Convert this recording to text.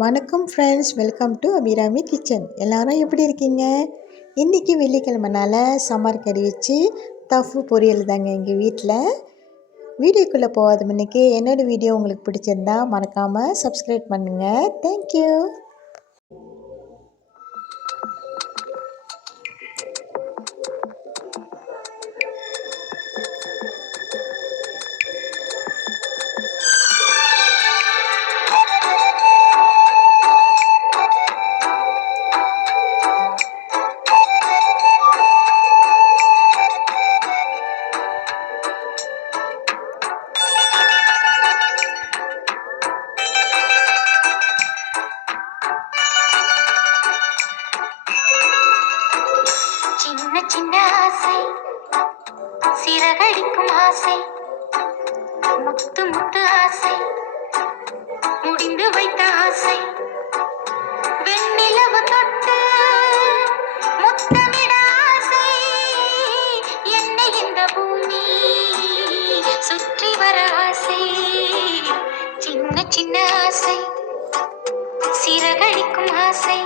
வணக்கம் friends, welcome to Abirami kitchen. எல்லாரும் எப்படி இருக்கீங்க? இன்றைக்கி வெள்ளிக்கிழமைனால சாம்பார் கறி வச்சு தஃபு பொரியல் தாங்க எங்கள் வீட்டில். வீடியோக்குள்ளே போகாத முன்னுக்கு என்னோடய வீடியோ உங்களுக்கு பிடிச்சிருந்தா மறக்காமல் சப்ஸ்கிரைப் பண்ணுங்கள். தேங்க்யூ. சின்ன ஆசை, சிறகடிக்கும் ஆசை, முத்து முத்து ஆசை, முடிந்து வைத்த ஆசை, வெண்ணிலவு தொட்டு முத்தமிட ஆசை, என்னை இந்த பூமி சுற்றி வர ஆசை. சின்ன சின்ன ஆசை, சிறகடிக்கும் ஆசை.